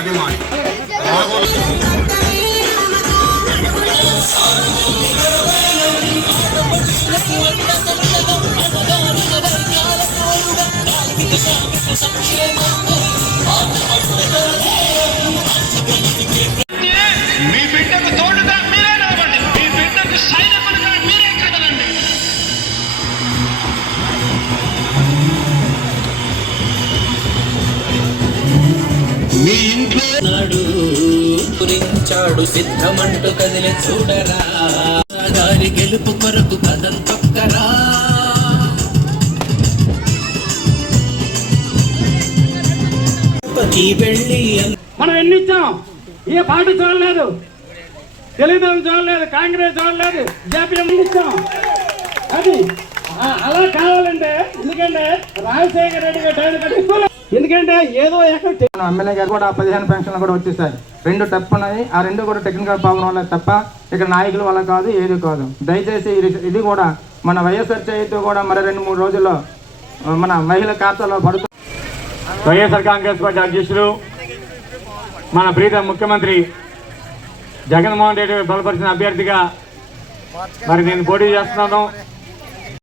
అభిమాని. మీ బిడ్డకు తోడుగా మీరే నిలబండి, మీ బిడ్డకు సైనికులుగా మీరే కదలండి. మీ ఇంట్లో నాడు గురించాడు సిద్ధమంటూ కదిలే చూడరా, దారి గెలుపు కొరకు పదం తొక్కరా. మనం ఎన్ని ఇచ్చాం? ఏ పార్టీ చూడలేదు, తెలుగుదేశం చూడలేదు, కాంగ్రెస్ చూడలేదు, జాతీయం ఇచ్చాం. అది అలా కావాలంటే ఎందుకంటే రాజశేఖర రెడ్డి గారు ఎందుకంటే ఏదో ఎమ్మెల్యే గారు కూడా 15 పెన్షన్లు కూడా వచ్చేసాయి. 2 తప్పు ఉన్నాయి. ఆ 2 కూడా టెక్నికల్ ప్రాబ్లం వల్ల తప్ప ఇక్కడ నాయకుల వల్ల కాదు, ఏది కాదు. దయచేసి ఇది కూడా మన వైఎస్ఆర్ చేతితో కూడా మరి 2-3 రోజుల్లో మన మహిళ ఖాతాలో పడుతుంది. వైఎస్ఆర్ కాంగ్రెస్ పార్టీ అధ్యక్షులు మన ప్రీత ముఖ్యమంత్రి జగన్మోహన్ రెడ్డి బలపరిచిన అభ్యర్థిగా మరి నేను పోటీ చేస్తున్నాను.